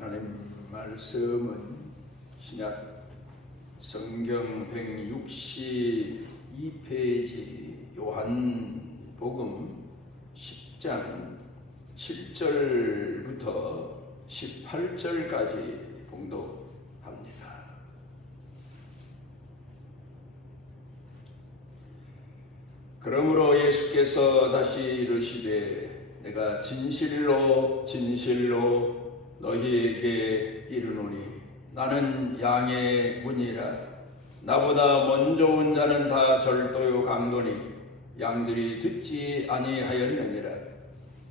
하나님 말씀은 신약 성경 162페이지 요한복음 10장 7절부터 18절까지 봉독합니다. 그러므로 예수께서 다시 이르시되 내가 진실로 진실로 너희에게 이르노니 나는 양의 문이라. 나보다 먼저 온 자는 다 절도요 강도니 양들이 듣지 아니하였느니라.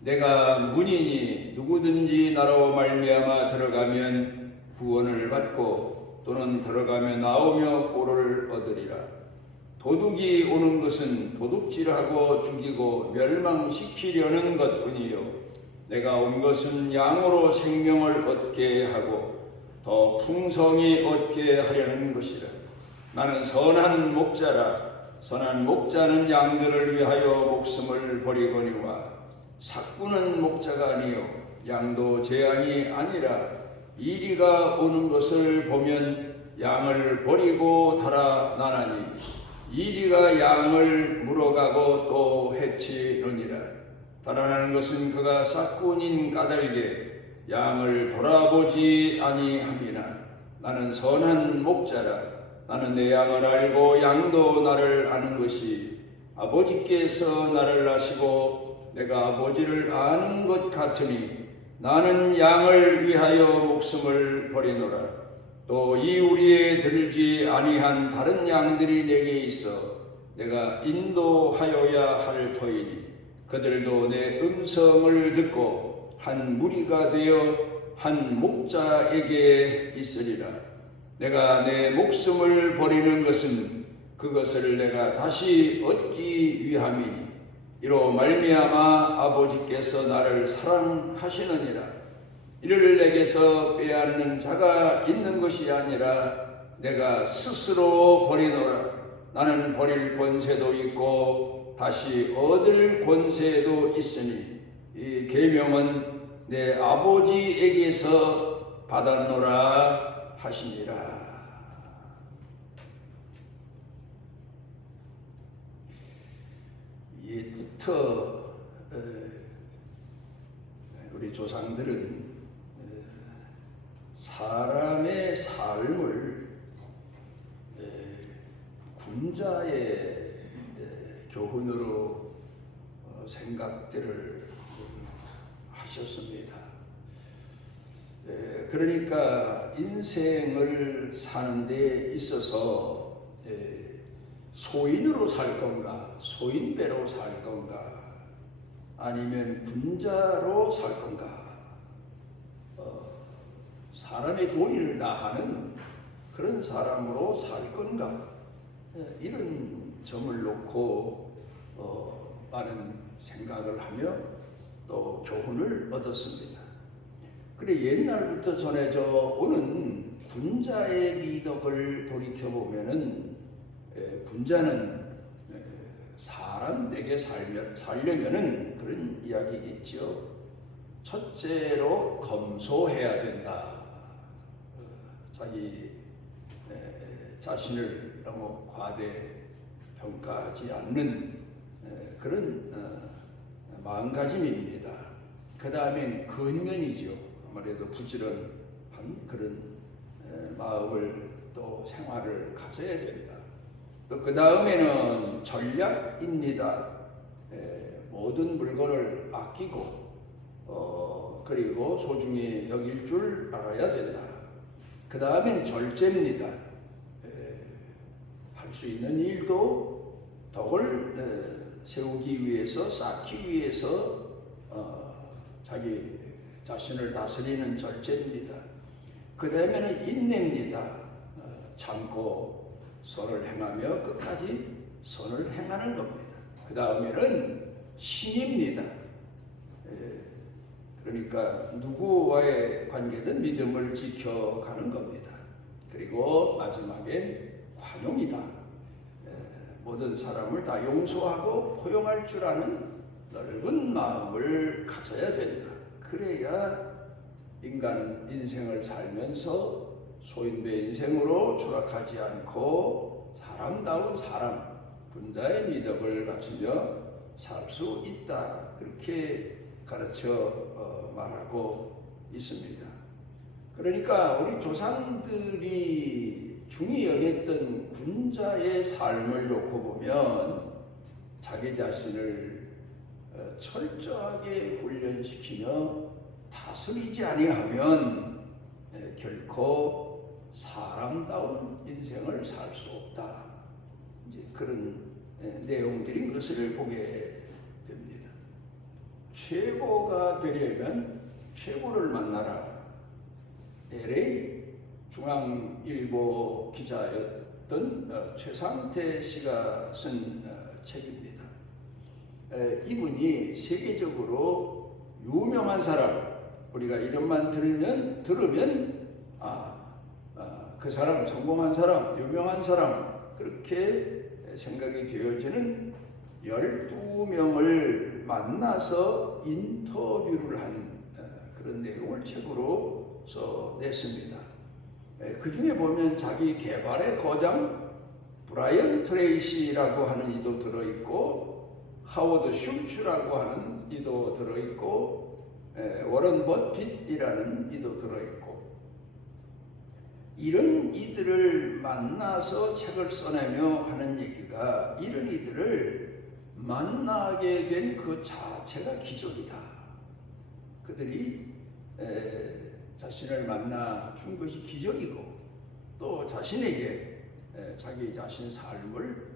내가 문이니 누구든지 나로 말미암아 들어가면 구원을 받고 또는 들어가며 나오며 꼴을 얻으리라. 도둑이 오는 것은 도둑질하고 죽이고 멸망시키려는 것뿐이요 내가 온 것은 양으로 생명을 얻게 하고 더 풍성히 얻게 하려는 것이라. 나는 선한 목자라. 선한 목자는 양들을 위하여 목숨을 버리거니와 삭구는 목자가 아니요 양도 제 양이 아니라 이리가 오는 것을 보면 양을 버리고 달아나나니 이리가 양을 물어가고 또 해치느니라. 달아나는 것은 그가 삭군인 까닭에 양을 돌아보지 아니함이나 나는 선한 목자라. 나는 내 양을 알고 양도 나를 아는 것이 아버지께서 나를 아시고 내가 아버지를 아는 것 같으니 나는 양을 위하여 목숨을 버리노라. 또 이 우리에 들지 아니한 다른 양들이 내게 있어 내가 인도하여야 할 터이니 그들도 내 음성을 듣고 한 무리가 되어 한 목자에게 있으리라. 내가 내 목숨을 버리는 것은 그것을 내가 다시 얻기 위함이니 이로 말미암아 아버지께서 나를 사랑하시느니라. 이를 내게서 빼앗는 자가 있는 것이 아니라 내가 스스로 버리노라. 나는 버릴 권세도 있고 다시 얻을 권세도 있으니 이 계명은 내 아버지에게서 받았노라 하시니라. 옛부터 우리 조상들은 사람의 삶을 군자의 교훈으로 생각들을 하셨습니다. 그러니까 인생을 사는 데 있어서 소인으로 살 건가, 소인배로 살 건가, 아니면 군자로 살 건가, 사람의 도리를 다하는 그런 사람으로 살 건가, 이런 점을 놓고 많은 생각을 하며 또 교훈을 얻었습니다. 그래 옛날부터 전해져 오는 군자의 미덕을 돌이켜보면은 군자는 사람 되게 살려면은 그런 이야기겠죠. 첫째로 검소해야 된다. 자기 자신을 너무 과대 평가하지 않는 그런 마음가짐입니다. 그 다음엔 근면이죠. 아무래도 부지런한 그런 마음을 또 생활을 가져야 된다. 또 그 다음에는 전략입니다. 모든 물건을 아끼고 그리고 소중히 여길 줄 알아야 된다. 그 다음엔 절제입니다. 할 수 있는 일도 덕을 세우기 위해서, 쌓기 위해서 자기 자신을 다스리는 절제입니다. 그 다음에는 인내입니다. 참고 선을 행하며 끝까지 선을 행하는 겁니다. 그 다음에는 신입니다. 그러니까 누구와의 관계든 믿음을 지켜가는 겁니다. 그리고 마지막엔 관용이다. 모든 사람을 다 용서하고 포용할 줄 아는 넓은 마음을 가져야 된다. 그래야 인간 인생을 살면서 소인배 인생으로 추락하지 않고 사람다운 사람, 군자의 미덕을 갖추며 살 수 있다. 그렇게 가르쳐 말하고 있습니다. 그러니까 우리 조상들이 중히 여겼던 군자의 삶을 놓고 보면 자기 자신을 철저하게 훈련시키며 다스리지 아니하면 결코 사람다운 인생을 살 수 없다. 이제 그런 내용들인 것을 보게 됩니다. 최고가 되려면 최고를 만나라. LA 중앙일보 기자였던 최상태 씨가 쓴 책입니다. 이분이 세계적으로 유명한 사람, 우리가 이름만 들으면 그 사람 성공한 사람, 유명한 사람 그렇게 생각이 되어지는 12명을 만나서 인터뷰를 한 그런 내용을 책으로 써냈습니다. 그 중에 보면 자기 개발의 거장 브라이언 트레이시라고 하는 이도 들어있고 하워드 슐츠라고 하는 이도 들어있고 워런 버핏이라는 이도 들어있고 이런 이들을 만나서 책을 써내며 하는 얘기가 이런 이들을 만나게 된 그 자체가 기적이다. 그들이 자신을 만나 준 것이 기적이고 또 자신에게 자기 자신 삶을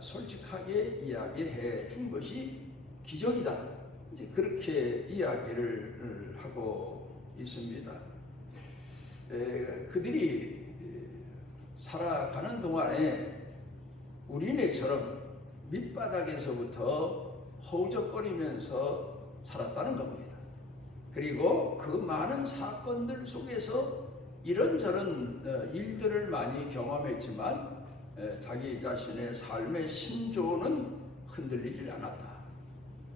솔직하게 이야기해 준 것이 기적이다. 이제 그렇게 이야기를 하고 있습니다. 그들이 살아가는 동안에 우리네처럼 밑바닥에서부터 허우적거리면서 살았다는 겁니다. 그리고 그 많은 사건들 속에서 이런저런 일들을 많이 경험했지만 자기 자신의 삶의 신조는 흔들리질 않았다.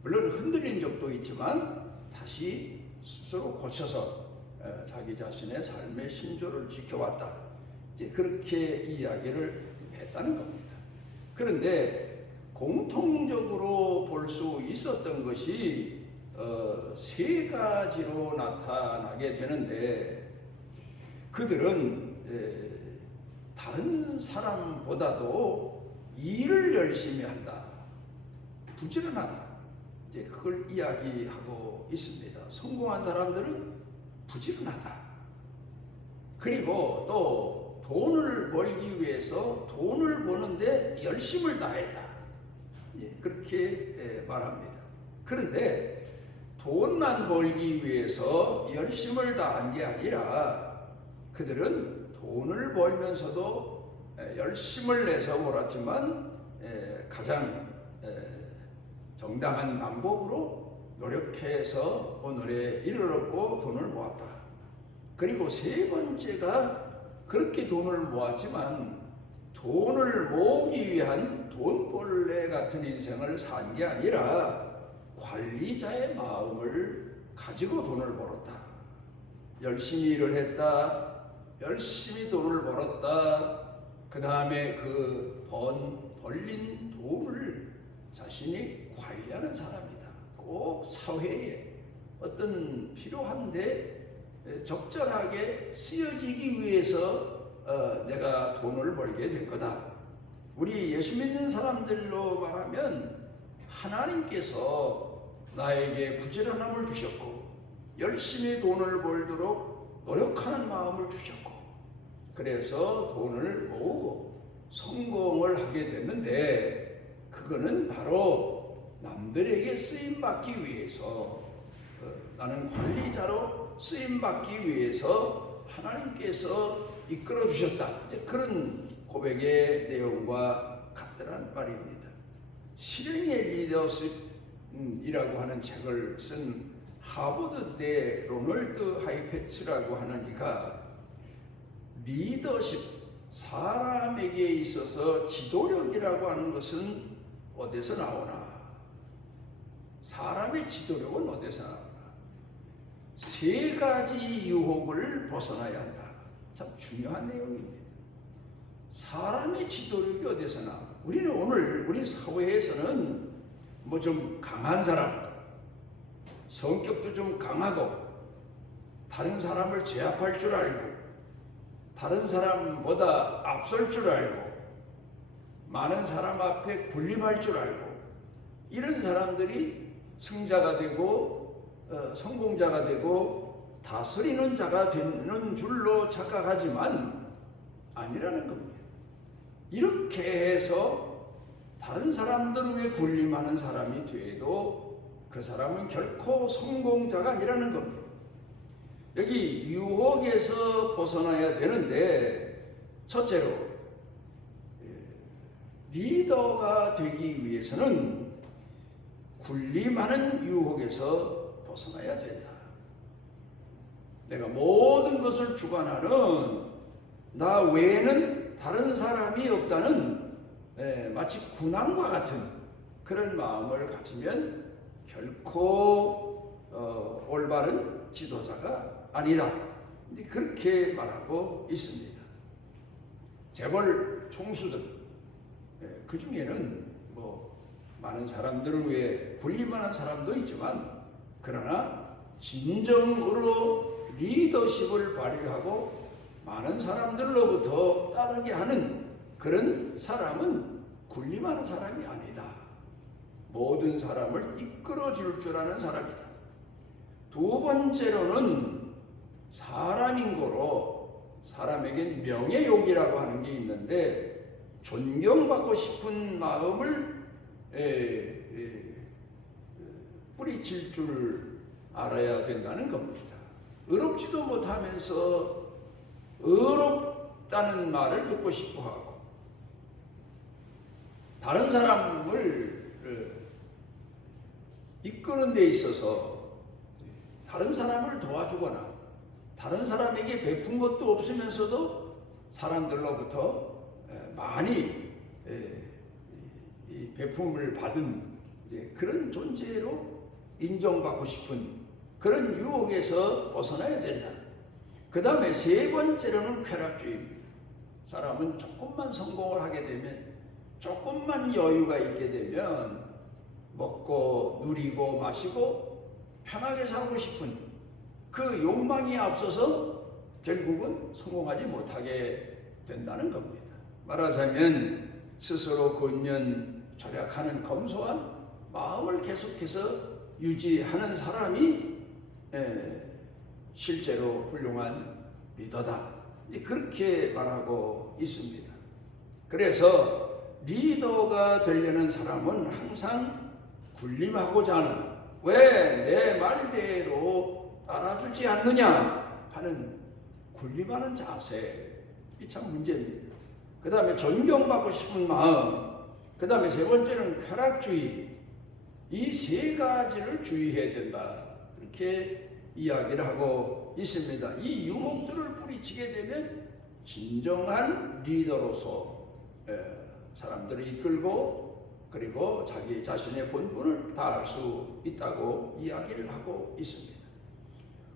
물론 흔들린 적도 있지만 다시 스스로 고쳐서 자기 자신의 삶의 신조를 지켜왔다. 이제 그렇게 이야기를 했다는 겁니다. 그런데 공통적으로 볼 수 있었던 것이 세 가지로 나타나게 되는데 그들은 다른 사람보다도 일을 열심히 한다. 부지런하다. 이제 그걸 이야기하고 있습니다. 성공한 사람들은 부지런하다. 그리고 또 돈을 벌기 위해서 돈을 버는데 열심을 다했다. 그렇게 말합니다. 그런데 돈만 벌기 위해서 열심을 다한 게 아니라 그들은 돈을 벌면서도 열심을 내서 몰았지만 가장 정당한 방법으로 노력해서 오늘에 이르렀고 돈을 모았다. 그리고 세 번째가 그렇게 돈을 모았지만 돈을 모으기 위한 돈벌레 같은 인생을 산 게 아니라 관리자의 마음을 가지고 돈을 벌었다. 열심히 일을 했다. 열심히 돈을 벌었다. 그 다음에 그 벌린 돈을 자신이 관리하는 사람이다. 꼭 사회에 어떤 필요한데 적절하게 쓰여지기 위해서 내가 돈을 벌게 된 거다. 우리 예수 믿는 사람들로 말하면 하나님께서 나에게 부지런함을 주셨고 열심히 돈을 벌도록 노력하는 마음을 주셨고 그래서 돈을 모으고 성공을 하게 됐는데 그거는 바로 남들에게 쓰임받기 위해서 나는 관리자로 쓰임받기 위해서 하나님께서 이끌어 주셨다. 그런 고백의 내용과 같더란 말입니다. 실행의 리더십이라고 하는 책을 쓴 하버드대 로널드 하이패츠라고 하는 이가 리더십, 사람에게 있어서 지도력이라고 하는 것은 어디서 나오나? 사람의 지도력은 어디서 나오나? 세 가지 유혹을 벗어나야 한다. 참 중요한 내용입니다. 사람의 지도력이 어디서 나와? 우리는 오늘 우리 사회에서는 뭐 좀 강한 사람, 성격도 좀 강하고 다른 사람을 제압할 줄 알고 다른 사람보다 앞설 줄 알고 많은 사람 앞에 군림할 줄 알고 이런 사람들이 승자가 되고 성공자가 되고 다스리는 자가 되는 줄로 착각하지만 아니라는 겁니다. 이렇게 해서 다른 사람들 위에 군림하는 사람이 돼도 그 사람은 결코 성공자가 아니라는 겁니다. 여기 유혹에서 벗어나야 되는데 첫째로 리더가 되기 위해서는 군림하는 유혹에서 벗어나야 된다. 내가 모든 것을 주관하는 나 외에는 다른 사람이 없다는 마치 군왕과 같은 그런 마음을 가지면 결코 올바른 지도자가 아니다. 그렇게 말하고 있습니다. 재벌 총수들 그 중에는 뭐 많은 사람들을 위해 군림하는 사람도 있지만 그러나 진정으로 리더십을 발휘하고 많은 사람들로부터 따르게 하는 그런 사람은 군림하는 사람이 아니다. 모든 사람을 이끌어줄 줄 아는 사람이다. 두 번째로는 사람인고로 사람에겐 명예욕이라고 하는 게 있는데 존경받고 싶은 마음을 뿌리칠 줄 알아야 된다는 겁니다. 의롭지도 못하면서 의롭다는 말을 듣고 싶어 하고 다른 사람을 이끄는 데 있어서 다른 사람을 도와주거나 다른 사람에게 베푼 것도 없으면서도 사람들로부터 많이 베품을 받은 그런 존재로 인정받고 싶은 그런 유혹에서 벗어나야 된다. 그 다음에 세 번째로는 쾌락주의입니다. 사람은 조금만 성공을 하게 되면 조금만 여유가 있게 되면 먹고 누리고 마시고 편하게 살고 싶은 그 욕망이 앞서서 결국은 성공하지 못하게 된다는 겁니다. 말하자면 스스로 근면 절약하는 검소한 마음을 계속해서 유지하는 사람이 실제로 훌륭한 리더다. 그렇게 말하고 있습니다. 그래서 리더가 되려는 사람은 항상 군림하고자 하는 왜 내 말대로 따라주지 않느냐 하는 군림하는 자세, 이 참 문제입니다. 그 다음에 존경받고 싶은 마음, 그 다음에 세 번째는 쾌락주의, 이 세 가지를 주의해야 된다. 이렇게 이야기를 하고 있습니다. 이 유혹들을 뿌리치게 되면 진정한 리더로서 사람들을 이끌고 그리고 자기 자신의 본분을 다할 수 있다고 이야기를 하고 있습니다.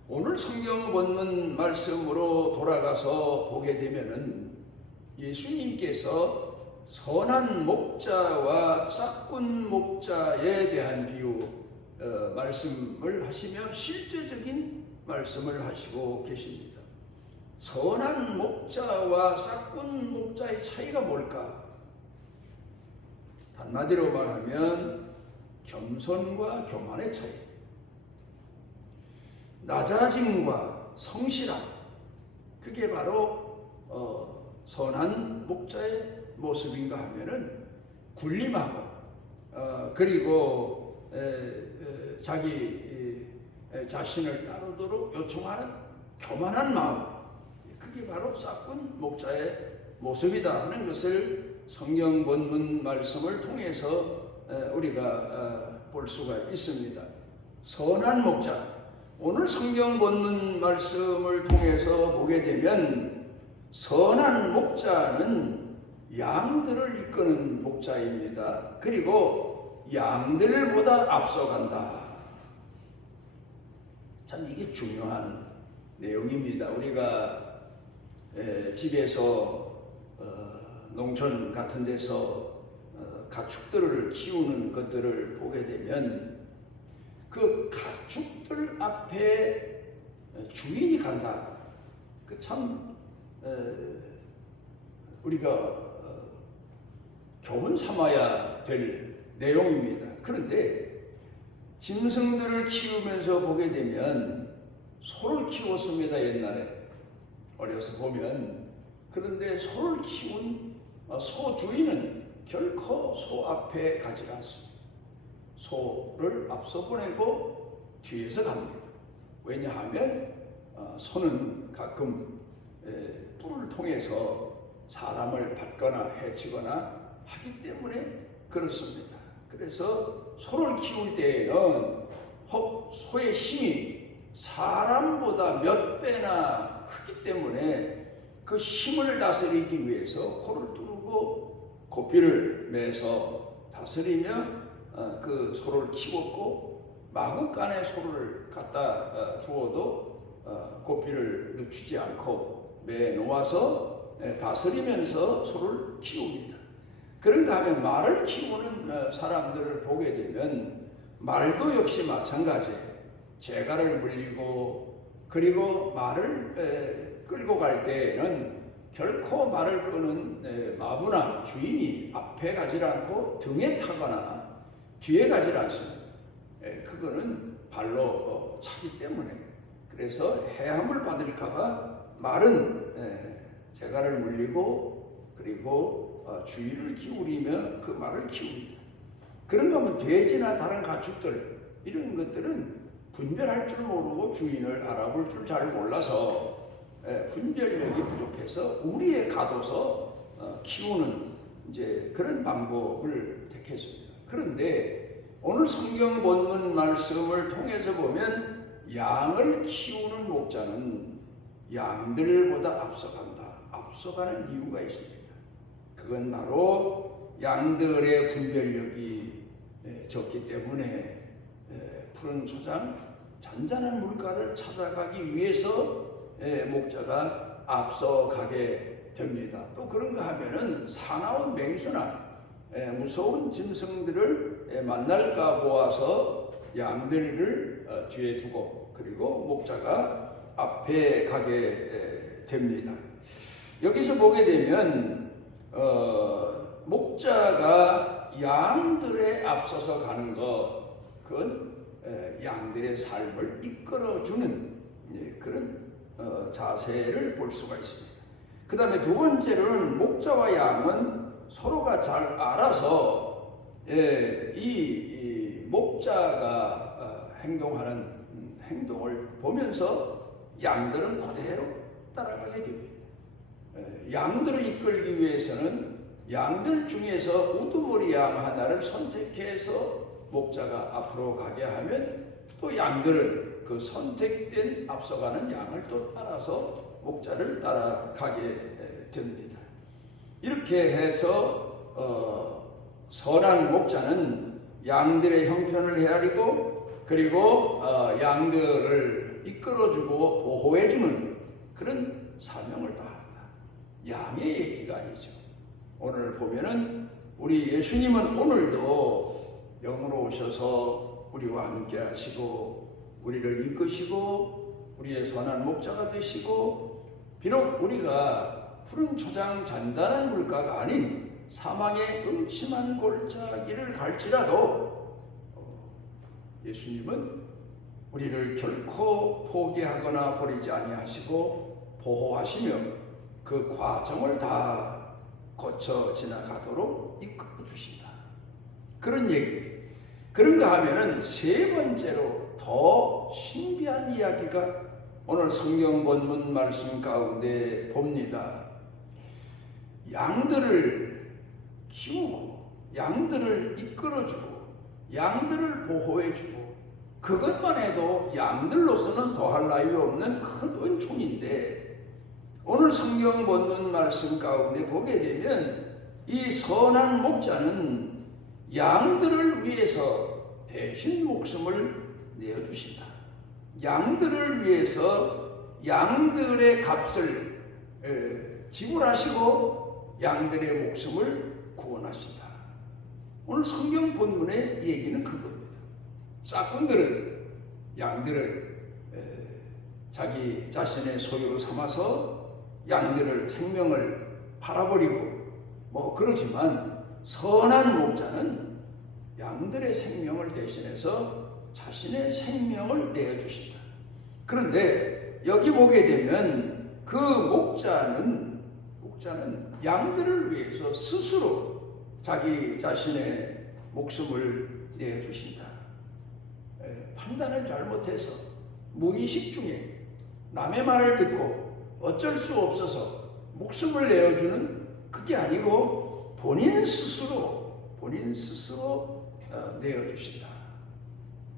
오늘 성경 본문 말씀으로 돌아가서 보게 되면은 예수님께서 선한 목자와 싹군 목자에 대한 비유 말씀을 하시며 실제적인 말씀을 하시고 계십니다. 선한 목자와 싹군 목자의 차이가 뭘까? 한마디로 말하면 겸손과 교만의 차이, 낮아짐과 성실함, 그게 바로 선한 목자의 모습인가 하면은 군림하고 그리고 자기 자신을 따르도록 요청하는 교만한 마음, 그게 바로 싹군 목자의 모습이다 하는 것을 성경 본문 말씀을 통해서 우리가 볼 수가 있습니다. 선한 목자, 오늘 성경 본문 말씀을 통해서 보게 되면 선한 목자는 양들을 이끄는 목자입니다. 그리고 양들보다 앞서간다. 참 이게 중요한 내용입니다. 우리가 집에서 농촌 같은 데서 가축들을 키우는 것들을 보게 되면 그 가축들 앞에 주인이 간다. 그 참 우리가 교훈 삼아야 될 내용입니다. 그런데 짐승들을 키우면서 보게 되면 소를 키웠습니다. 옛날에 어려서 보면. 그런데 소를 키운 소 주인은 결코 소 앞에 가지 않습니다. 소를 앞서 보내고 뒤에서 갑니다. 왜냐하면 소는 가끔 뿔을 통해서 사람을 밟거나 해치거나 하기 때문에 그렇습니다. 그래서 소를 키울 때에는 소의 힘이 사람보다 몇 배나 크기 때문에 그 힘을 다스리기 위해서 코를 뚫고 고삐를 매서 다스리며 그 소를 키웠고 마구간에 소를 갖다 두어도 고삐를 늦추지 않고 매 놓아서 다스리면서 소를 키웁니다. 그런가 하면 말을 키우는 사람들을 보게 되면 말도 역시 마찬가지예요. 재갈을 물리고 그리고 말을 끌고 갈 때에는 결코 말을 끄는 마부나 주인이 앞에 가지 않고 등에 타거나 뒤에 가지 않습니다. 그거는 발로 차기 때문에. 그래서 해함을 받을까봐 말은 재갈을 물리고 그리고 주의를 기울이며 그 말을 키웁니다. 그런가 하면 돼지나 다른 가축들 이런 것들은 분별할 줄 모르고 주인을 알아볼 줄 잘 몰라서 분별력이 부족해서 우리에 가둬서 키우는 이제 그런 방법을 택했습니다. 그런데 오늘 성경 본문 말씀을 통해서 보면 양을 키우는 목자는 양들보다 앞서간다. 앞서가는 이유가 있습니다. 그건 바로 양들의 분별력이 적기 때문에 푸른 초장, 잔잔한 물가를 찾아가기 위해서 목자가 앞서가게 됩니다. 또 그런가 하면은 사나운 맹수나 무서운 짐승들을 만날까 보아서 양들을 뒤에 두고 그리고 목자가 앞에 가게 됩니다. 여기서 보게 되면 목자가 양들에 앞서서 가는 것, 그건 양들의 삶을 이끌어주는 그런 자세를 볼 수가 있습니다. 그 다음에 두 번째로는 목자와 양은 서로가 잘 알아서 이 목자가 행동하는 행동을 보면서 양들은 그대로 따라가게 됩니다. 양들을 이끌기 위해서는 양들 중에서 우두머리 양 하나를 선택해서 목자가 앞으로 가게 하면 또 양들은 그 선택된 앞서가는 양을 또 따라서 목자를 따라가게 됩니다. 이렇게 해서 선한 목자는 양들의 형편을 헤아리고 그리고 양들을 이끌어주고 보호해주는 그런 사명을 다한다. 양의 얘기가 아니죠. 오늘 보면은 우리 예수님은 오늘도 영으로 오셔서 우리와 함께 하시고 우리를 이끄시고 우리의 선한 목자가 되시고 비록 우리가 푸른 초장 잔잔한 물가가 아닌 사망의 음침한 골짜기를 갈지라도 예수님은 우리를 결코 포기하거나 버리지 아니하시고 보호하시며 그 과정을 다 거쳐 지나가도록 이끌어 주신다. 그런 얘기입니다. 그런가 하면은 세 번째로 더 신비한 이야기가 오늘 성경 본문 말씀 가운데 봅니다. 양들을 키우고 양들을 이끌어주고 양들을 보호해주고 그것만 해도 양들로서는 더할 나위 없는 큰 은총인데 오늘 성경 본문 말씀 가운데 보게 되면 이 선한 목자는 양들을 위해서 대신 목숨을 내어주신다. 양들을 위해서 양들의 값을 지불하시고 양들의 목숨을 구원하신다. 오늘 성경 본문의 얘기는 그겁니다. 싹꾼들은 양들을 자기 자신의 소유로 삼아서 양들을 생명을 팔아버리고 그러지만 선한 목자는 양들의 생명을 대신해서 자신의 생명을 내어주신다. 그런데 여기 보게 되면 그 목자는 양들을 위해서 스스로 자기 자신의 목숨을 내어주신다. 판단을 잘못해서 무의식 중에 남의 말을 듣고 어쩔 수 없어서 목숨을 내어주는 그게 아니고 본인 스스로 내어주신다.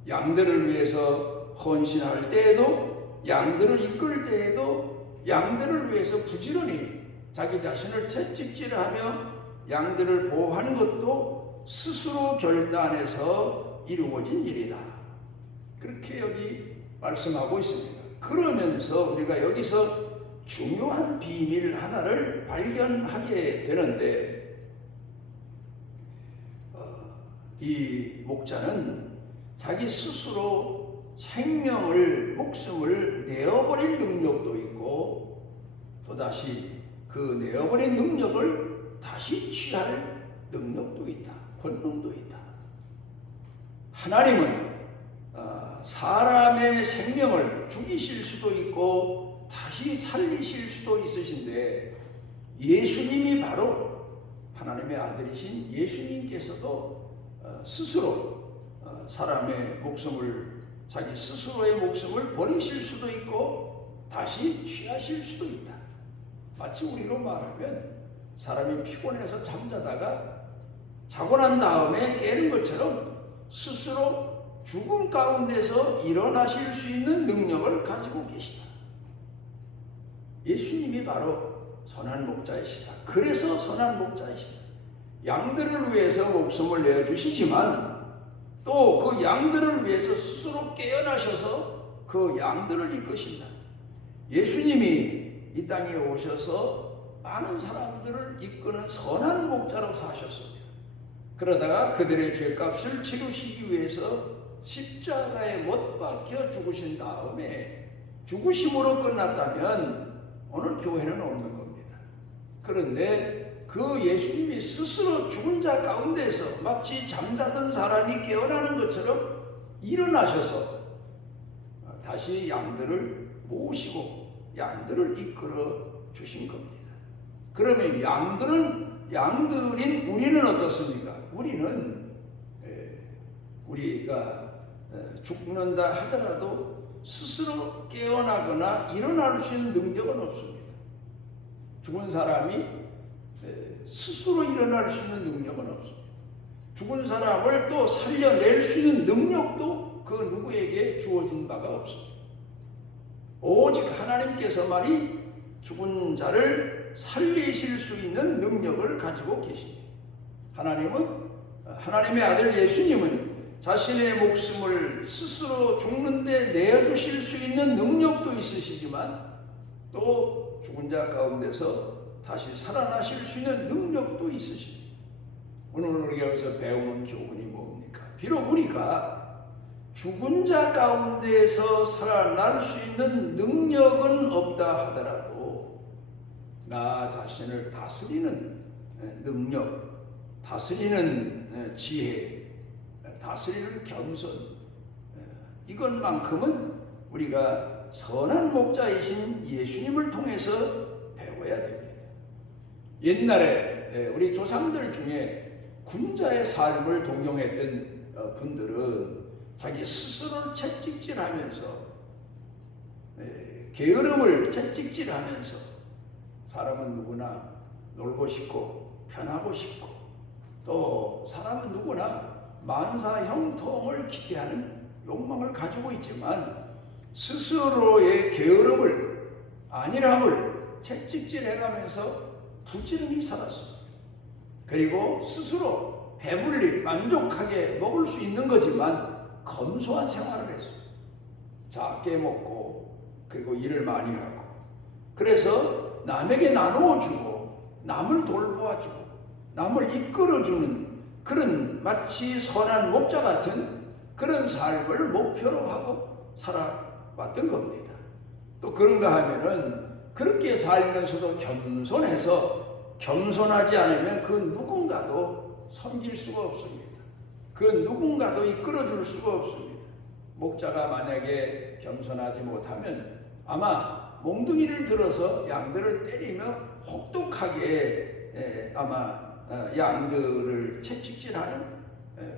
양들을 위해서 헌신할 때에도, 양들을 이끌 때에도, 양들을 위해서 부지런히 자기 자신을 채찍질하며 양들을 보호하는 것도 스스로 결단해서 이루어진 일이다. 그렇게 여기 말씀하고 있습니다. 그러면서 우리가 여기서 중요한 비밀 하나를 발견하게 되는데, 이 목자는 자기 스스로 목숨을 내어버릴 능력도 있고, 또다시 그 내어버린 능력을 다시 취할 능력도 있다. 권능도 있다. 하나님은 사람의 생명을 죽이실 수도 있고 다시 살리실 수도 있으신데, 예수님이 바로 하나님의 아들이신 예수님께서도 스스로 사람의 목숨을, 자기 스스로의 목숨을 버리실 수도 있고 다시 취하실 수도 있다. 마치 우리로 말하면 사람이 피곤해서 잠자다가 자고 난 다음에 깨는 것처럼 스스로 죽음 가운데서 일어나실 수 있는 능력을 가지고 계시다. 예수님이 바로 선한 목자이시다. 그래서 선한 목자이시다. 양들을 위해서 목숨을 내어주시지만 또 그 양들을 위해서 스스로 깨어나셔서 그 양들을 이끄신다. 예수님이 이 땅에 오셔서 많은 사람들을 이끄는 선한 목자로 사셨습니다. 그러다가 그들의 죄값을 치르시기 위해서 십자가에 못 박혀 죽으신 다음에 죽으심으로 끝났다면 오늘 교회는 없는 겁니다. 그런데 그 예수님이 스스로 죽은 자 가운데서 마치 잠자던 사람이 깨어나는 것처럼 일어나셔서 다시 양들을 모으시고 양들을 이끌어 주신 겁니다. 그러면 양들인 우리는 어떻습니까? 우리가 죽는다 하더라도 스스로 깨어나거나 일어날 수 있는 능력은 없습니다. 죽은 사람이 스스로 일어날 수 있는 능력은 없습니다. 죽은 사람을 또 살려낼 수 있는 능력도 그 누구에게 주어진 바가 없습니다. 오직 하나님께서만이 죽은 자를 살리실 수 있는 능력을 가지고 계십니다. 하나님의 아들 예수님은 자신의 목숨을 스스로 죽는데 내어주실 수 있는 능력도 있으시지만 또 죽은 자 가운데서 다시 살아나실 수 있는 능력도 있으십니다. 오늘 우리가 여기서 배우는 교훈이 뭡니까? 비록 우리가 죽은 자 가운데서 살아날 수 있는 능력은 없다 하더라도 나 자신을 다스리는 능력, 다스리는 지혜, 다스리는 겸손, 이것만큼은 우리가 선한 목자이신 예수님을 통해서 배워야 됩니다. 옛날에 우리 조상들 중에 군자의 삶을 동경했던 분들은 자기 스스로를 채찍질하면서, 게으름을 채찍질하면서 사람은 누구나 놀고 싶고 편하고 싶고 또 사람은 누구나 만사 형통을 기대하는 욕망을 가지고 있지만 스스로의 게으름을, 안일함을 채찍질해가면서 부지런히 살았습니다. 그리고 스스로 배불리 만족하게 먹을 수 있는 거지만 검소한 생활을 했어요. 작게 먹고 그리고 일을 많이 하고 그래서 남에게 나누어 주고 남을 돌보아주고 남을 이끌어주는 그런 마치 선한 목자 같은 그런 삶을 목표로 하고 살아왔던 겁니다. 또 그런가 하면은 그렇게 살면서도 겸손해서 겸손하지 않으면 그 누군가도 섬길 수가 없습니다. 그 누군가도 이끌어줄 수가 없습니다. 목자가 만약에 겸손하지 못하면 아마 몽둥이를 들어서 양들을 때리며 혹독하게 아마 양들을 채찍질하는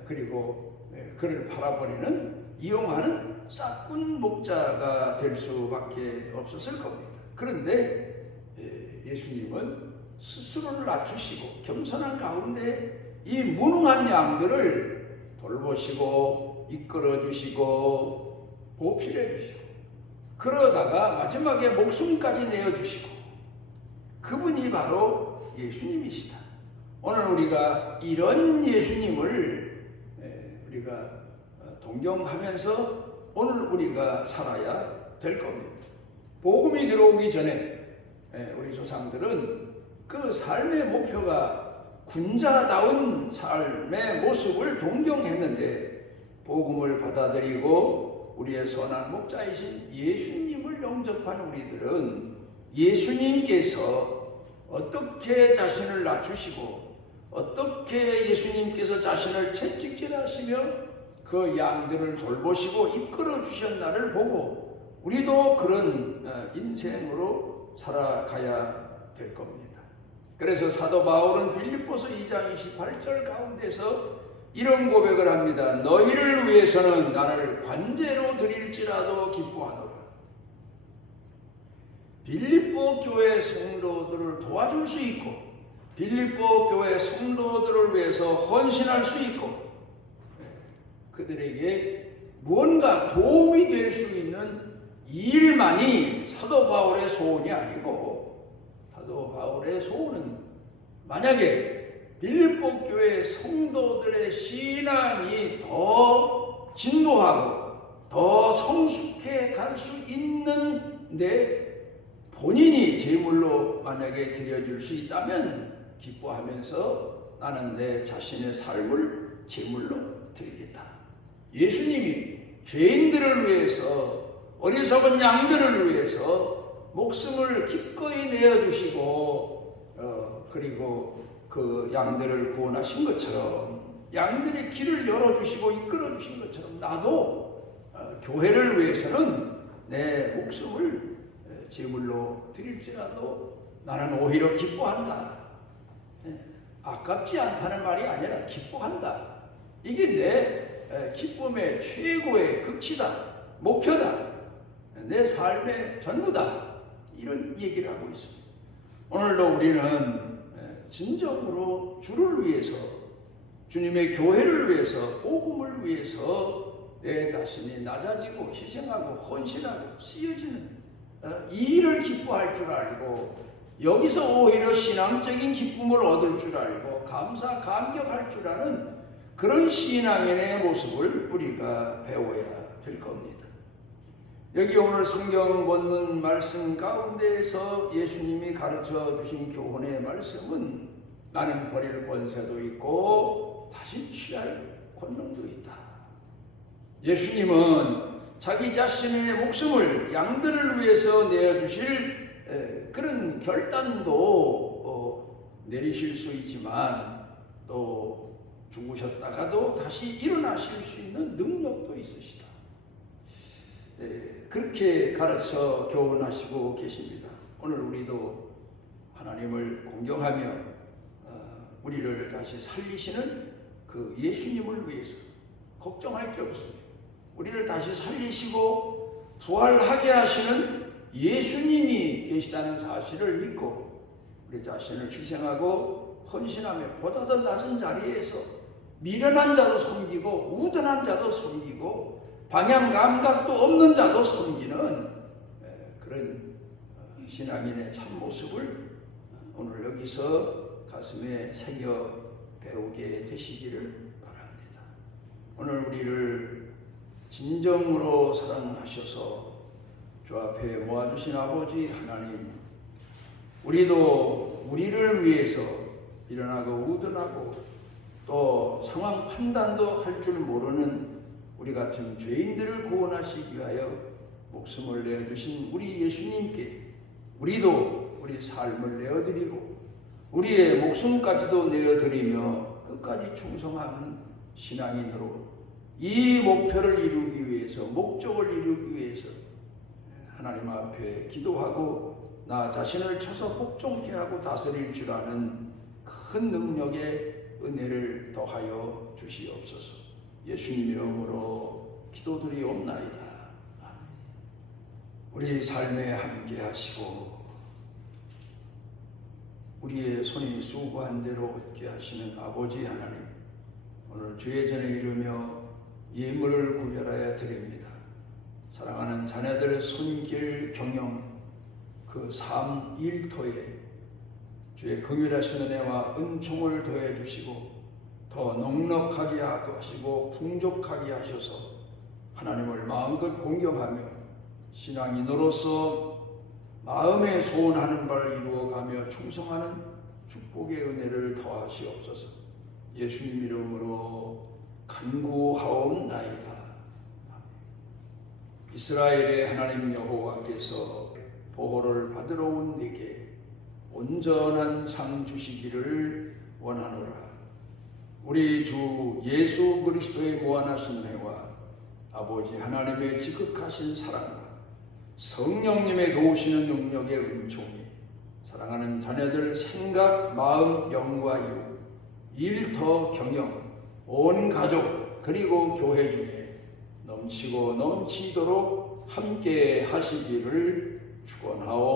그리고 그를 팔아버리는 이용하는 싹군 목자가 될 수밖에 없었을 겁니다. 그런데 예수님은 스스로를 낮추시고 겸손한 가운데 이 무능한 양들을 돌보시고 이끌어주시고 보필해주시고 그러다가 마지막에 목숨까지 내어주시고 그분이 바로 예수님이시다. 오늘 우리가 이런 예수님을 우리가 동경하면서 오늘 우리가 살아야 될 겁니다. 복음이 들어오기 전에 우리 조상들은 그 삶의 목표가 군자다운 삶의 모습을 동경했는데 복음을 받아들이고 우리의 선한 목자이신 예수님을 영접한 우리들은 예수님께서 어떻게 자신을 낮추시고 어떻게 예수님께서 자신을 채찍질하시며 그 양들을 돌보시고 이끌어 주셨나를 보고 우리도 그런 인생으로 살아가야 될 겁니다. 그래서 사도 바울은 빌립보서 2장 28절 가운데서 이런 고백을 합니다. 너희를 위해서는 나를 관제로 드릴지라도 기뻐하노라. 빌립보 교회 성도들을 도와줄 수 있고 빌립보 교회 성도들을 위해서 헌신할 수 있고 그들에게 무언가 도움이 될 수 있는 일만이 사도 바울의 소원이 아니고 사도 바울의 소원은 만약에 빌립보 교회 성도들의 신앙이 더 진도하고 더 성숙해 갈 수 있는데 본인이 제물로 만약에 드려줄 수 있다면 기뻐하면서 나는 내 자신의 삶을 제물로 드리겠다. 예수님이 죄인들을 위해서 어리석은 양들을 위해서 목숨을 기꺼이 내어주시고 그리고 그 양들을 구원하신 것처럼 양들의 길을 열어주시고 이끌어주신 것처럼 나도 교회를 위해서는 내 목숨을 제물로 드릴지라도 나는 오히려 기뻐한다. 아깝지 않다는 말이 아니라 기뻐한다. 이게 내 기쁨의 최고의 극치다. 목표다. 내 삶의 전부다. 이런 얘기를 하고 있습니다. 오늘도 우리는 진정으로 주를 위해서 주님의 교회를 위해서 복음을 위해서 내 자신이 낮아지고 희생하고 헌신하고 쓰여지는 이 일을 기뻐할 줄 알고 여기서 오히려 신앙적인 기쁨을 얻을 줄 알고 감격할 줄 아는 그런 신앙인의 모습을 우리가 배워야 될 겁니다. 여기 오늘 성경 본문 말씀 가운데에서 예수님이 가르쳐 주신 교훈의 말씀은 나는 버릴 권세도 있고 다시 취할 권능도 있다. 예수님은 자기 자신의 목숨을 양들을 위해서 내어주실 그런 결단도 내리실 수 있지만 또 죽으셨다가도 다시 일어나실 수 있는 능력도 있으시다. 그렇게 가르쳐 교훈하시고 계십니다. 오늘 우리도 하나님을 공경하며 우리를 다시 살리시는 그 예수님을 위해서 걱정할 게 없습니다. 우리를 다시 살리시고 부활하게 하시는 예수님이 계시다는 사실을 믿고 우리 자신을 희생하고 헌신하며 보다 더 낮은 자리에서 미련한 자도 섬기고 우둔한 자도 섬기고 방향 감각도 없는 자도 섬기는 그런 신앙인의 참모습을 오늘 여기서 가슴에 새겨 배우게 되시기를 바랍니다. 오늘 우리를 진정으로 사랑하셔서 주 앞에 모아주신 아버지 하나님, 우리도 우리를 위해서 일어나고 우둔하고 또 상황 판단도 할 줄 모르는 우리 같은 죄인들을 구원하시기 위하여 목숨을 내어주신 우리 예수님께 우리도 우리 삶을 내어드리고 우리의 목숨까지도 내어드리며 끝까지 충성하는 신앙인으로 이 목표를 이루기 위해서, 목적을 이루기 위해서 하나님 앞에 기도하고 나 자신을 쳐서 복종케 하고 다스릴 줄 아는 큰 능력의 은혜를 더하여 주시옵소서. 예수님 이름으로 기도드리옵나이다. 아멘. 우리 삶에 함께 하시고 우리의 손이 수고한 대로 얻게 하시는 아버지 하나님, 오늘 주의 전에 이르며 예물을 구별하여 드립니다. 사랑하는 자녀들의 손길 경영, 그 삶 일터에 주의 긍휼하신 은혜와 은총을 더해 주시고 더 넉넉하게 하시고 풍족하게 하셔서 하나님을 마음껏 공경하며 신앙인으로서 마음에 소원하는 바를 이루어가며 충성하는 축복의 은혜를 더하시옵소서. 예수님 이름으로 간구하옵나이다. 이스라엘의 하나님 여호와께서 보호를 받으러 온 내게 온전한 상 주시기를 원하노라. 우리 주 예수 그리스도의 무한하신 은혜와 아버지 하나님의 지극하신 사랑과 성령님의 도우시는 능력의 은총이 사랑하는 자녀들 생각, 마음, 영과 유, 일터, 경영, 온 가족 그리고 교회 중에 넘치고 넘치도록 함께 하시기를 축원하옵나이다.